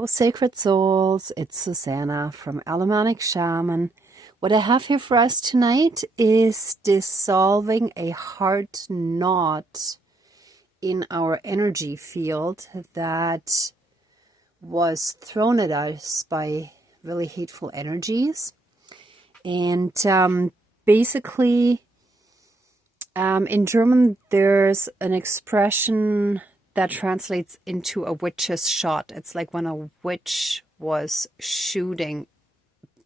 Oh, sacred souls, it's Susanna from Alemannic Shaman. What I have here for us tonight is dissolving a heart knot in our energy field that was thrown at us by really hateful energies. And basically, in German, there's an expression that translates into a witch's shot. It's like when a witch was shooting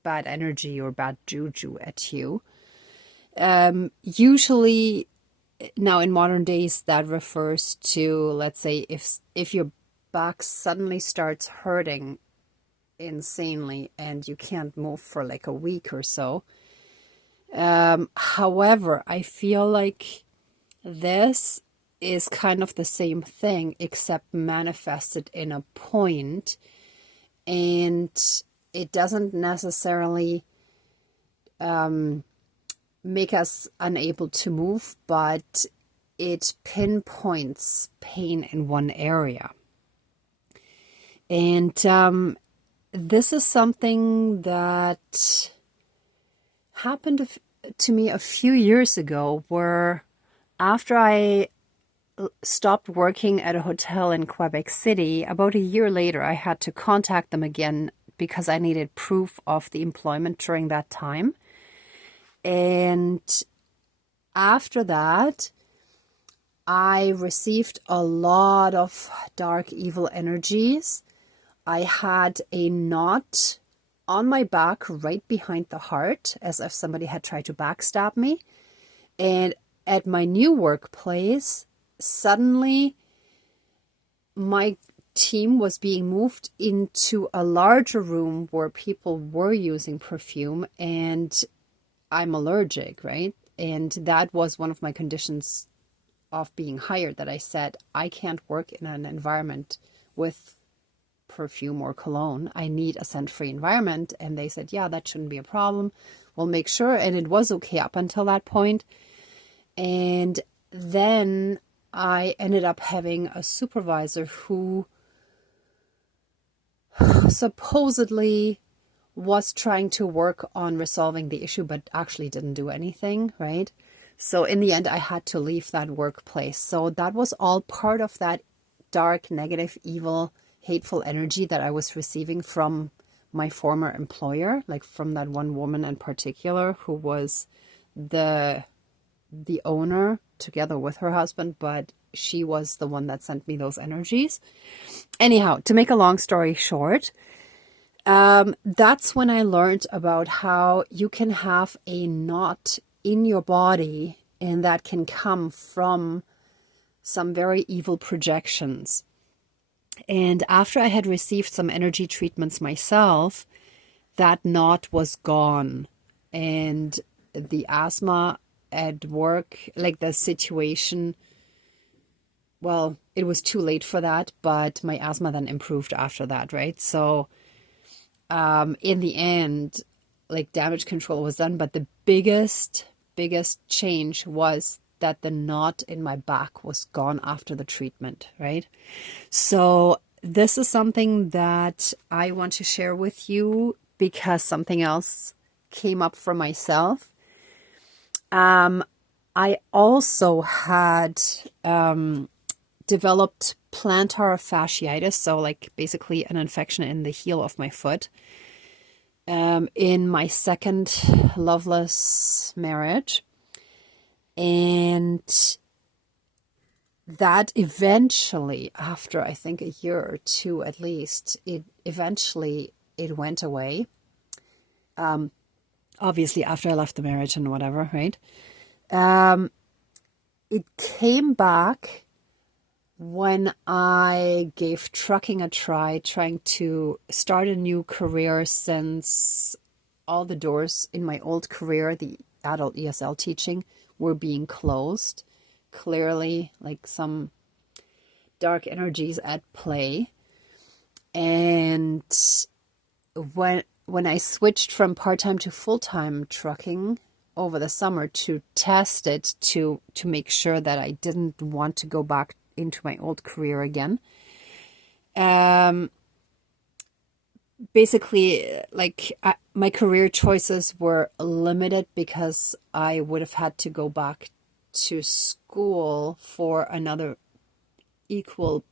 bad energy or bad juju at you. Usually, now in modern days, that refers to, let's say, if your back suddenly starts hurting insanely and you can't move for like a week or so. However, I feel like this is kind of the same thing, except manifested in a point, and it doesn't necessarily make us unable to move, but it pinpoints pain in one area. And this is something that happened to me a few years ago, where after I stopped working at a hotel in Quebec City, about a year later, I had to contact them again because I needed proof of the employment during that time. And after that, I received a lot of dark, evil energies. I had a knot on my back right behind the heart, as if somebody had tried to backstab me. And at my new workplace, suddenly my team was being moved into a larger room where people were using perfume, and I'm allergic, right? And that was one of my conditions of being hired, that I said, I can't work in an environment with perfume or cologne. I need a scent-free environment. And they said, yeah, that shouldn't be a problem. We'll make sure. And it was okay up until that point. And then I ended up having a supervisor who supposedly was trying to work on resolving the issue, but actually didn't do anything, right? So in the end, I had to leave that workplace. So that was all part of that dark, negative, evil, hateful energy that I was receiving from my former employer, like from that one woman in particular who was the owner together with her husband, but she was the one that sent me those energies. Anyhow, to make a long story short, that's when I learned about how you can have a knot in your body, and that can come from some very evil projections. And after I had received some energy treatments myself, that knot was gone. And the asthma at work, like the situation, well, it was too late for that, but my asthma then improved after that, right? So in the end, like, damage control was done, but the biggest change was that the knot in my back was gone after the treatment, right? So this is something that I want to share with you because something else came up for myself. I also had developed plantar fasciitis, so like basically an infection in the heel of my foot, in my second loveless marriage. And that eventually, after I think a year or two at least, it went away. Obviously after I left the marriage and whatever, right? It came back when I gave trucking a try, trying to start a new career, since all the doors in my old career, the adult ESL teaching, were being closed. Clearly, like some dark energies at play. And when I switched from part-time to full-time trucking over the summer to test it, to make sure that I didn't want to go back into my old career again, basically, like my career choices were limited because I would have had to go back to school for another equal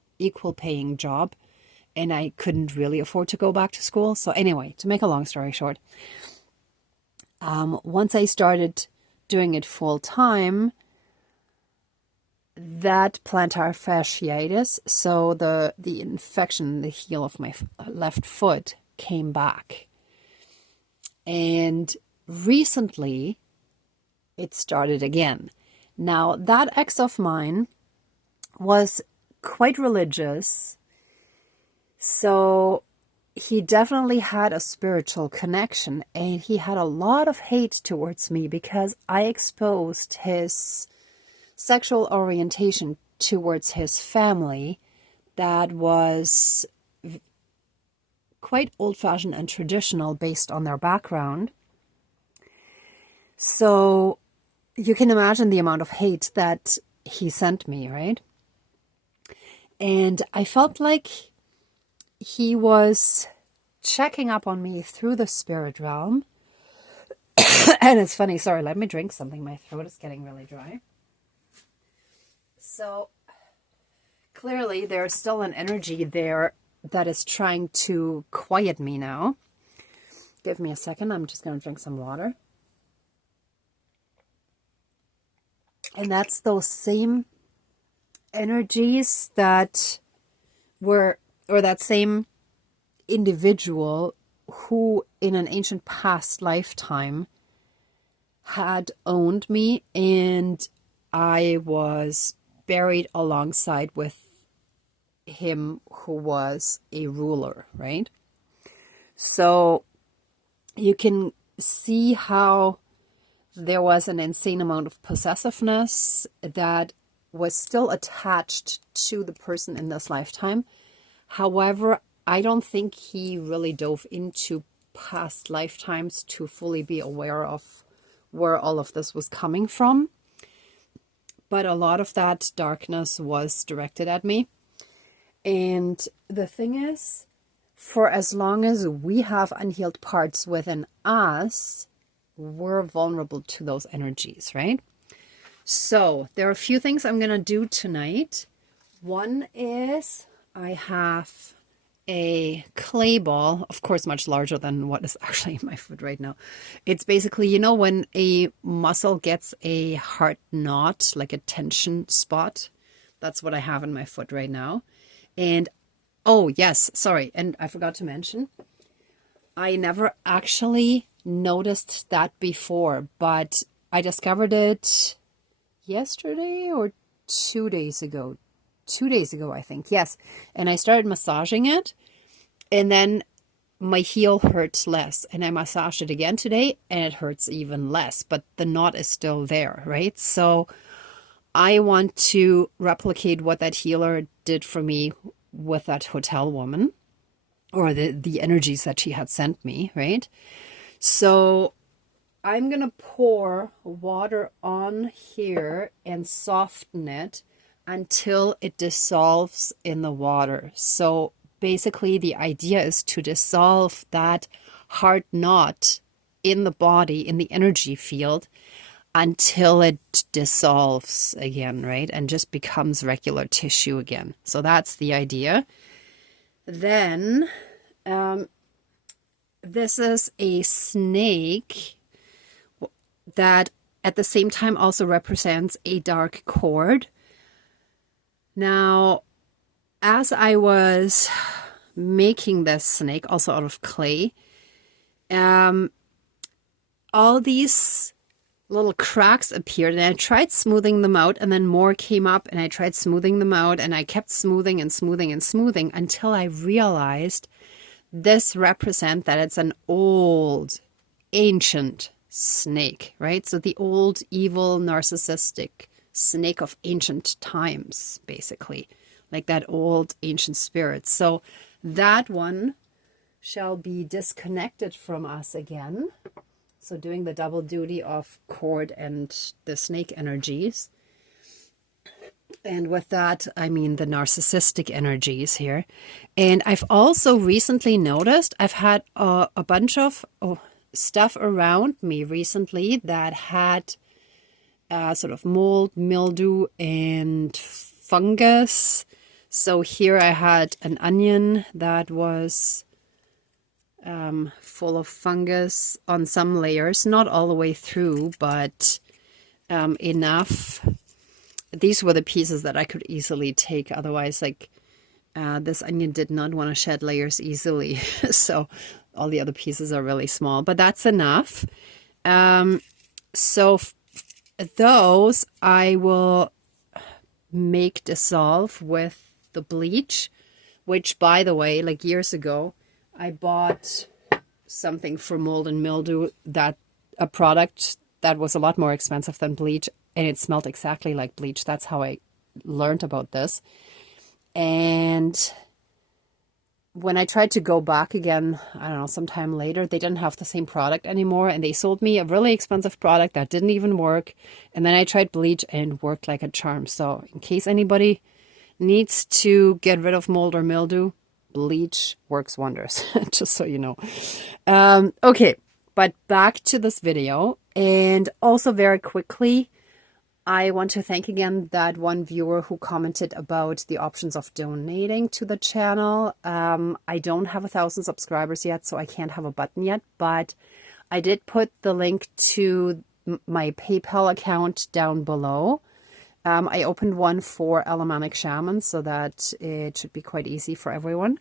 paying job, and I couldn't really afford to go back to school. So anyway, to make a long story short, once I started doing it full time, that plantar fasciitis, so the infection, the heel of my left foot, came back. And recently, it started again. Now, that ex of mine was quite religious, so he definitely had a spiritual connection, and he had a lot of hate towards me because I exposed his sexual orientation towards his family that was quite old-fashioned and traditional based on their background. So you can imagine the amount of hate that he sent me, right? And I felt like he was checking up on me through the spirit realm. And it's funny, sorry, let me drink something. My throat is getting really dry. So clearly there's still an energy there that is trying to quiet me now. Give me a second. I'm just going to drink some water. And that's those same energies that were, or that same individual who in an ancient past lifetime had owned me, and I was buried alongside with him who was a ruler, right? So you can see how there was an insane amount of possessiveness that was still attached to the person in this lifetime. However, I don't think he really dove into past lifetimes to fully be aware of where all of this was coming from. But a lot of that darkness was directed at me. And the thing is, for as long as we have unhealed parts within us, we're vulnerable to those energies, right? So there are a few things I'm going to do tonight. One is I have a clay ball, of course, much larger than what is actually in my foot right now. It's basically, you know, when a muscle gets a hard knot, like a tension spot, that's what I have in my foot right now. And, oh, yes, sorry. And I forgot to mention, I never actually noticed that before, but I discovered it yesterday or 2 days ago. 2 days ago, I think. Yes. And I started massaging it, and then my heel hurts less. And I massaged it again today, and it hurts even less, but the knot is still there, right? So I want to replicate what that healer did for me with that hotel woman, or the energies that she had sent me, right? So I'm going to pour water on here and soften it until it dissolves in the water. So basically the idea is to dissolve that hard knot in the body, in the energy field, until it dissolves again, right? And just becomes regular tissue again. So that's the idea. Then this is a snake that at the same time also represents a dark cord. Now, as I was making this snake, also out of clay, all these little cracks appeared, and I tried smoothing them out, and then more came up, and I tried smoothing them out, and I kept smoothing and smoothing and smoothing until I realized this represents that it's an old, ancient snake, right? So the old, evil, narcissistic snake of ancient times, basically, like that old ancient spirit. So that one shall be disconnected from us again. So doing the double duty of cord and the snake energies. And with that, I mean the narcissistic energies here. And I've also recently noticed I've had a bunch of stuff around me recently that had sort of mold, mildew, and fungus. So here I had an onion that was full of fungus on some layers, not all the way through, but enough. These were the pieces that I could easily take. Otherwise, like this onion did not want to shed layers easily. So all the other pieces are really small, but that's enough. So those I will make dissolve with the bleach, which, by the way, like years ago, I bought something for mold and mildew, that a product that was a lot more expensive than bleach, and it smelled exactly like bleach. That's how I learned about this. And when I tried to go back again, I don't know, sometime later, they didn't have the same product anymore, and they sold me a really expensive product that didn't even work. And then I tried bleach and it worked like a charm. So in case anybody needs to get rid of mold or mildew, bleach works wonders, just so you know. Okay, but back to this video. And also very quickly, I want to thank again that one viewer who commented about the options of donating to the channel. I don't have 1,000 subscribers yet, so I can't have a button yet, but I did put the link to my PayPal account down below. I opened one for alemannic shaman, so that it should be quite easy for everyone.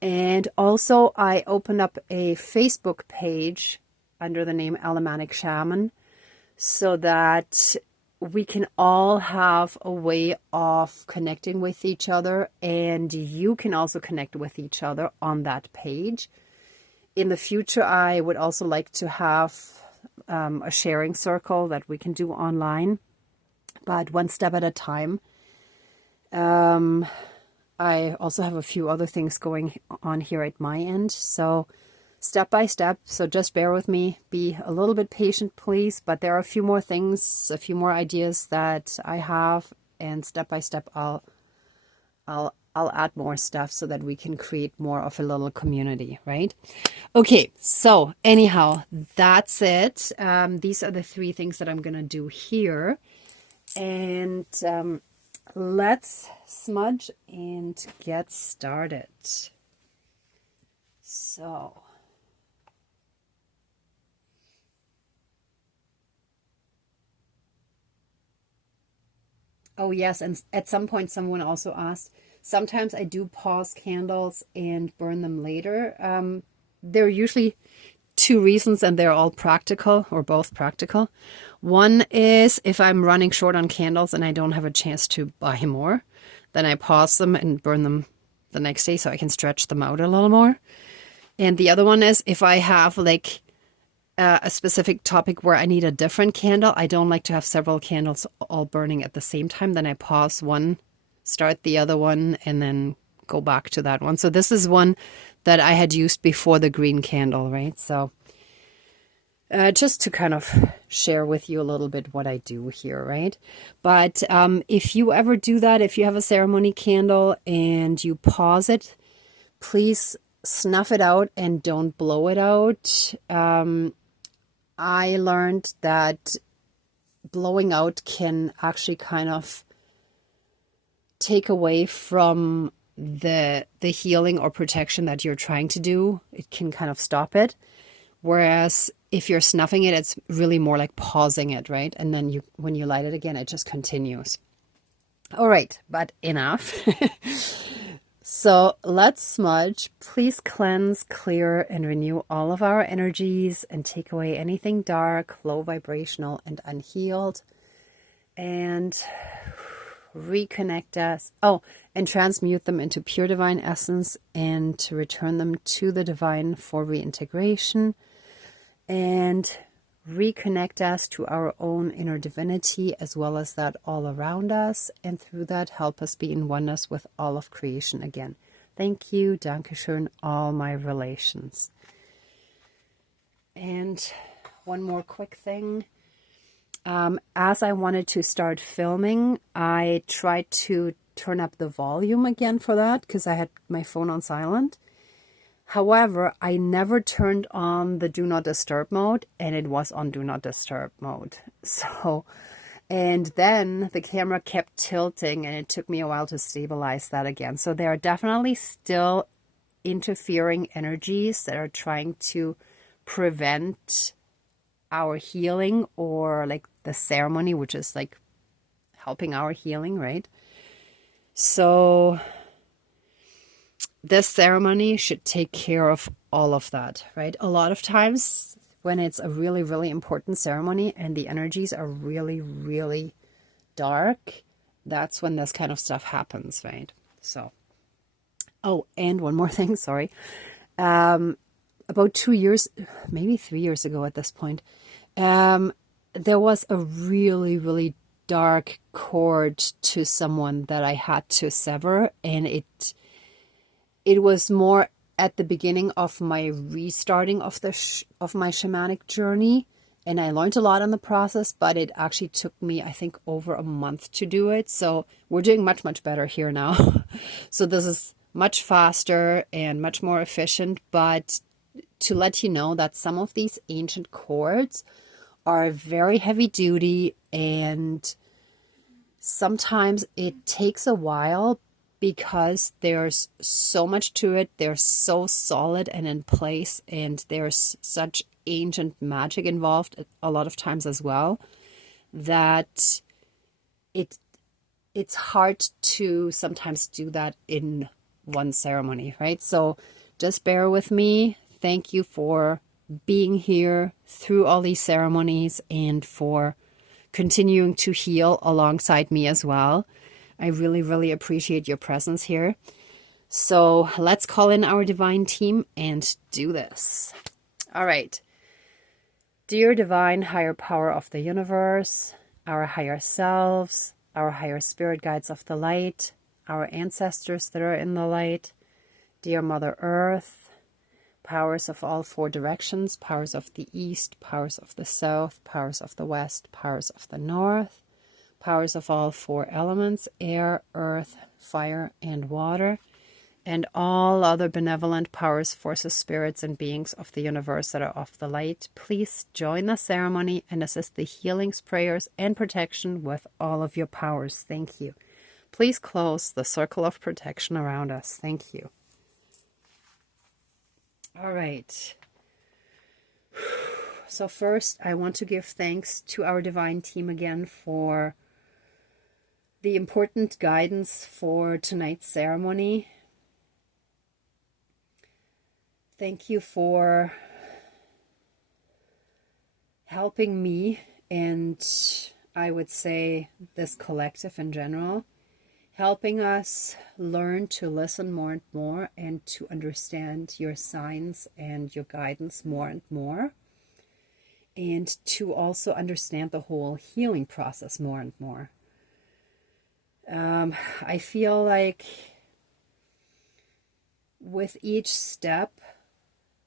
And also I opened up a Facebook page under the name alemannic shaman, so that we can all have a way of connecting with each other, and you can also connect with each other on that page. In the future, I would also like to have a sharing circle that we can do online, but one step at a time. I also have a few other things going on here at my end, so step by step. So just bear with me, be a little bit patient, please. But there are a few more things, a few more ideas that I have, and step by step, I'll add more stuff so that we can create more of a little community, right? Okay, so anyhow, that's it. These are the 3 things that I'm gonna do here, and let's smudge and get started. So. Oh, yes. And at some point, someone also asked, sometimes I do pause candles and burn them later. There are usually 2 reasons, and they're all practical, or both practical. One is if I'm running short on candles and I don't have a chance to buy more, then I pause them and burn them the next day so I can stretch them out a little more. And the other one is if I have like a specific topic where I need a different candle. I don't like to have several candles all burning at the same time. Then I pause one, start the other one, and then go back to that one. So this is one that I had used before the green candle, right? So just to kind of share with you a little bit what I do here, right? But if you ever do that, if you have a ceremony candle and you pause it, please snuff it out and don't blow it out. I learned that blowing out can actually kind of take away from the healing or protection that you're trying to do. It can kind of stop it. Whereas if you're snuffing it, it's really more like pausing it, right? And then when you light it again, it just continues. All right, but enough. So let's smudge. Please cleanse, clear, and renew all of our energies and take away anything dark, low vibrational, and unhealed. And reconnect us. Oh, and transmute them into pure divine essence and to return them to the divine for reintegration. And reconnect us to our own inner divinity as well as that all around us, and through that help us be in oneness with all of creation again. Thank you, Dankeschön, all my relations. And one more quick thing. As I wanted to start filming, I tried to turn up the volume again for that because I had my phone on silent. However, I never turned on the do not disturb mode, and it was on do not disturb mode. So, and then the camera kept tilting and it took me a while to stabilize that again. So there are definitely still interfering energies that are trying to prevent our healing, or like the ceremony, which is like helping our healing, right? So this ceremony should take care of all of that, right? A lot of times when it's a really, really important ceremony and the energies are really, really dark, that's when this kind of stuff happens, right? So, oh, and one more thing, sorry. About 2 years, maybe 3 years ago at this point, there was a really, really dark cord to someone that I had to sever, and it was more at the beginning of my restarting of of my shamanic journey, and I learned a lot in the process, but it actually took me, I think, over a month to do it. So we're doing much, much better here now. So this is much faster and much more efficient, but to let you know that some of these ancient cords are very heavy duty, and sometimes it takes a while because there's so much to it. They're so solid and in place, and there's such ancient magic involved a lot of times as well, that it's hard to sometimes do that in one ceremony, right? So just bear with me. Thank you for being here through all these ceremonies and for continuing to heal alongside me as well. I really, really appreciate your presence here. So let's call in our divine team and do this. All right. Dear divine higher power of the universe, our higher selves, our higher spirit guides of the light, our ancestors that are in the light, dear Mother Earth, powers of all four directions, powers of the east, powers of the south, powers of the west, powers of the north, powers of all four elements, air, earth, fire, and water, and all other benevolent powers, forces, spirits, and beings of the universe that are of the light, please join the ceremony and assist the healings, prayers, and protection with all of your powers. Thank you. Please close the circle of protection around us. Thank you. All right. So first, I want to give thanks to our divine team again for the important guidance for tonight's ceremony. Thank you for helping me, and I would say this collective in general, helping us learn to listen more and more and to understand your signs and your guidance more and more, and to also understand the whole healing process more and more. I feel like with each step,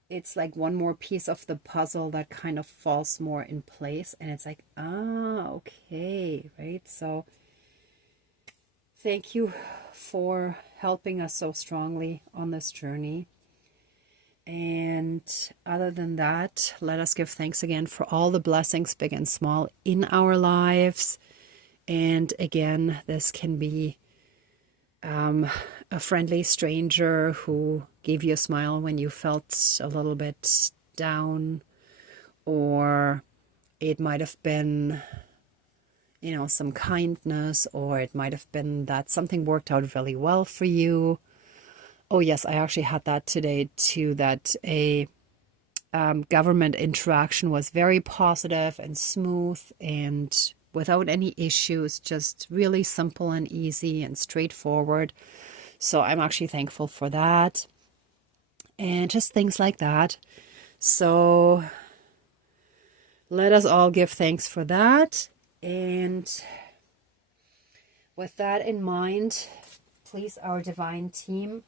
it's like one more piece of the puzzle that kind of falls more in place, and it's like, okay, right? So thank you for helping us so strongly on this journey. And other than that, let us give thanks again for all the blessings, big and small, in our lives. And again, this can be a friendly stranger who gave you a smile when you felt a little bit down, or it might have been, some kindness, or it might have been that something worked out really well for you. Oh yes, I actually had that today too, that a government interaction was very positive and smooth and without any issues, just really simple and easy and straightforward. So I'm actually thankful for that. And just things like that. So let us all give thanks for that. And with that in mind, please, our divine team.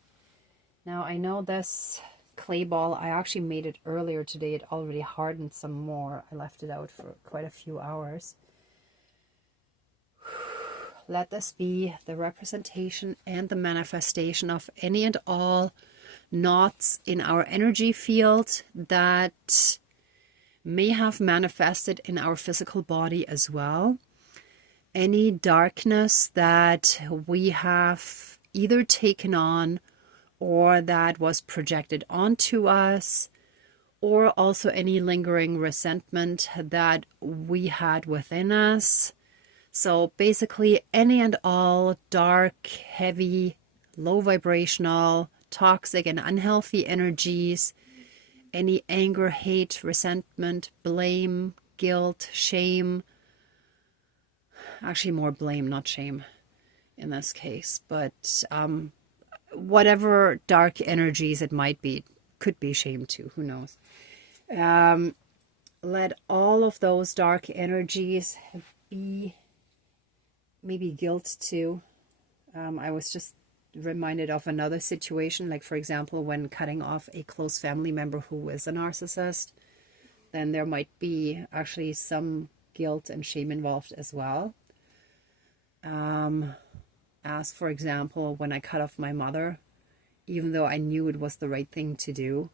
Now I know this clay ball, I actually made it earlier today. It already hardened some more. I left it out for quite a few hours. let this be the representation and the manifestation of any and all knots in our energy field that may have manifested in our physical body as well. Any darkness that we have either taken on or that was projected onto us, or also any lingering resentment that we had within us. So basically any and all dark, heavy, low vibrational, toxic and unhealthy energies, any anger, hate, resentment, blame, guilt, shame. Actually more blame, not shame in this case, but whatever dark energies it might be, could be shame too, who knows. Let all of those dark energies be, maybe guilt too. I was just reminded of another situation, like for example, when cutting off a close family member who is a narcissist, then there might be actually some guilt and shame involved as well. As for example, when I cut off my mother, even though I knew it was the right thing to do,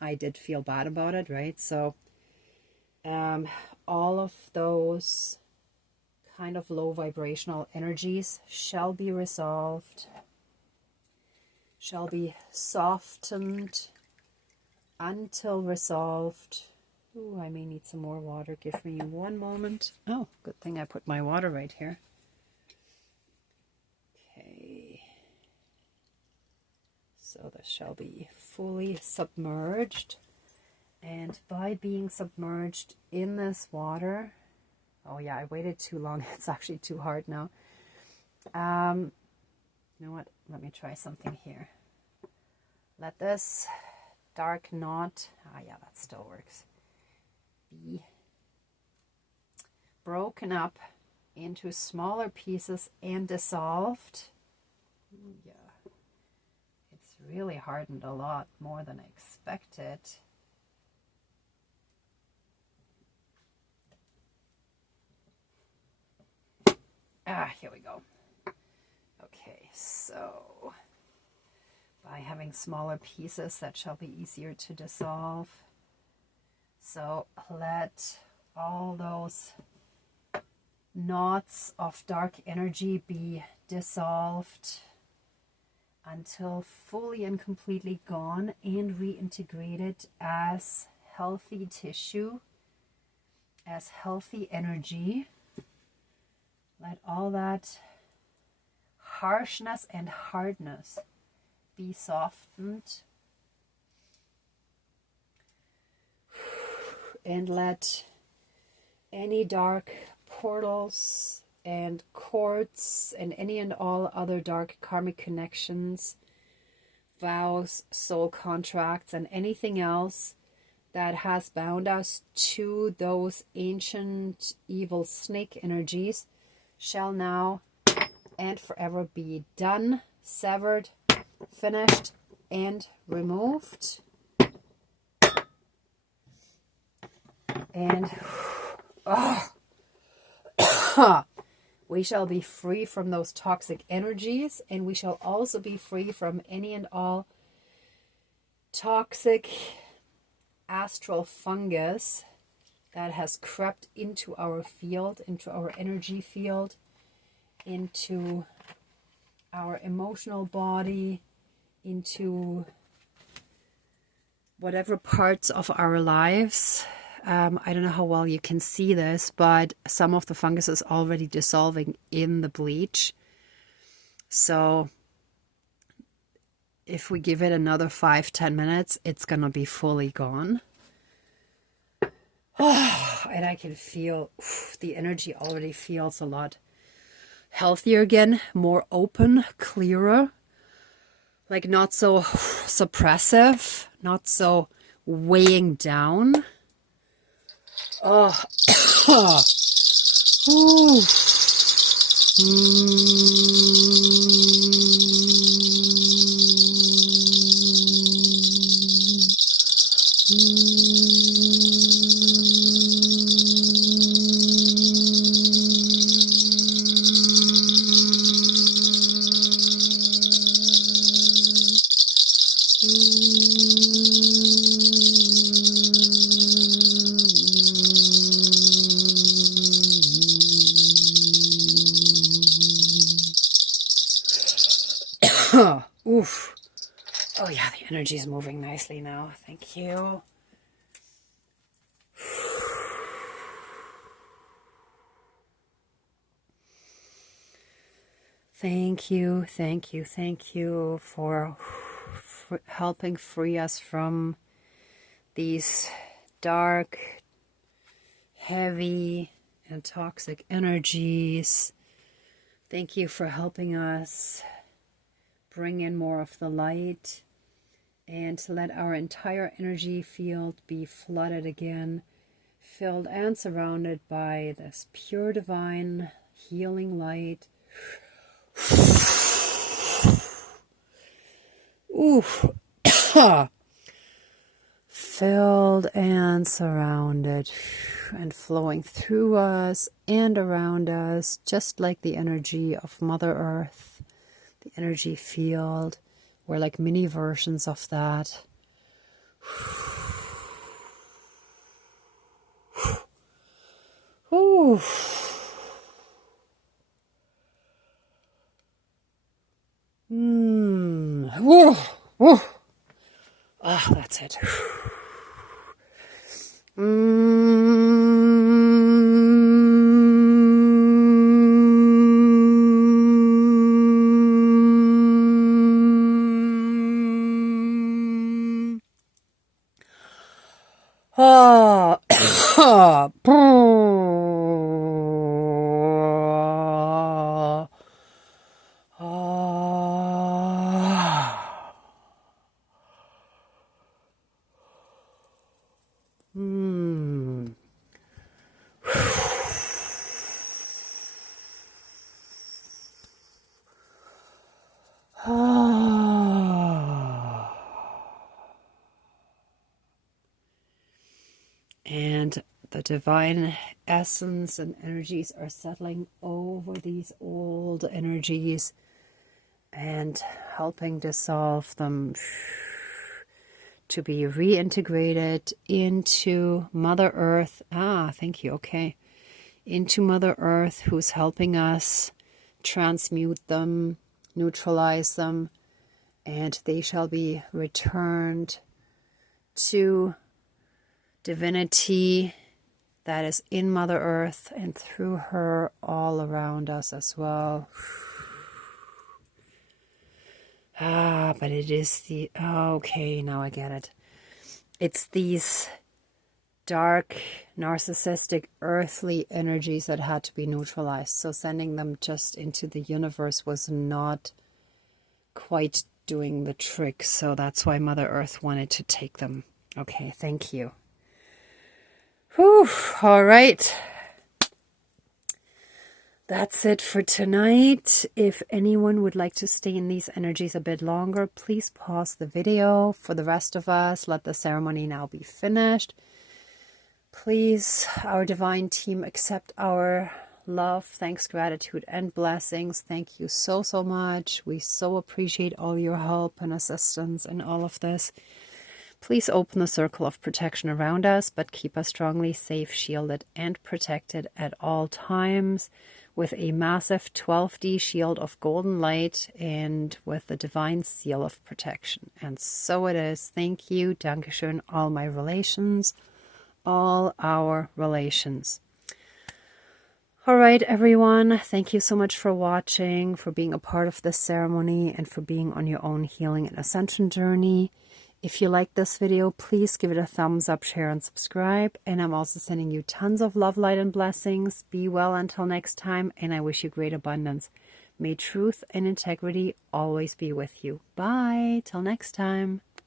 I did feel bad about it, right? So all of those kind of low vibrational energies shall be resolved, shall be softened until resolved. Ooh, I may need some more water. Give me one moment. Oh, good thing I put my water right here. Okay. So this shall be fully submerged. And by being submerged in this water, oh yeah, I waited too long. It's actually too hard now. You know what? Let me try something here. Let this dark knot, yeah, that still works, be broken up into smaller pieces and dissolved. Ooh, yeah, it's really hardened a lot more than I expected. Here we go. Okay, so by having smaller pieces, that shall be easier to dissolve. So let all those knots of dark energy be dissolved until fully and completely gone and reintegrated as healthy tissue, as healthy energy. Let all that harshness and hardness be softened. And let any dark portals and cords and any and all other dark karmic connections, vows, soul contracts, and anything else that has bound us to those ancient evil snake energies shall now and forever be done, severed, finished, and removed. And we shall be free from those toxic energies, and we shall also be free from any and all toxic astral fungus that has crept into our field, into our energy field, into our emotional body, into whatever parts of our lives. I don't know how well you can see this, but some of the fungus is already dissolving in the bleach. So if we give it another 5-10 minutes, it's going to be fully gone. Oh, and I can feel the energy already feels a lot healthier again, more open, clearer, like not so suppressive, not so weighing down. Oh, ooh. energy is moving nicely now. Thank you. Thank you, thank you, thank you for helping free us from these dark, heavy, and toxic energies. Thank you for helping us bring in more of the light and to let our entire energy field be flooded again, filled and surrounded by this pure divine healing light. Ooh. Filled and surrounded and flowing through us and around us, just like the energy of Mother Earth, the energy field. We're like mini versions of that. Ooh. Woo. Woo. Ah, that's it. And the divine essence and energies are settling over these old energies and helping dissolve them to be reintegrated into Mother Earth. Ah, thank you. Okay. Into Mother Earth, who's helping us transmute them, neutralize them, and they shall be returned to divinity that is in Mother Earth and through her all around us as well. Ah, but it is the... okay, now I get it. It's these dark, narcissistic, earthly energies that had to be neutralized. So sending them just into the universe was not quite doing the trick. So that's why Mother Earth wanted to take them. Okay, thank you. Whew, all right. That's it for tonight. If anyone would like to stay in these energies a bit longer, please pause the video. For the rest of us, let the ceremony now be finished. Please, our divine team, accept our love, thanks, gratitude, and blessings. Thank you so, so much. We so appreciate all your help and assistance in all of this. Please open the circle of protection around us, but keep us strongly safe, shielded, and protected at all times with a massive 12D shield of golden light and with the divine seal of protection. And so it is. Thank you. Dankeschön, all my relations, all our relations. All right, everyone. Thank you so much for watching, for being a part of this ceremony, and for being on your own healing and ascension journey. If you like this video, please give it a thumbs up, share, and subscribe. And I'm also sending you tons of love, light, and blessings. Be well until next time, and I wish you great abundance. May truth and integrity always be with you. Bye. Till next time.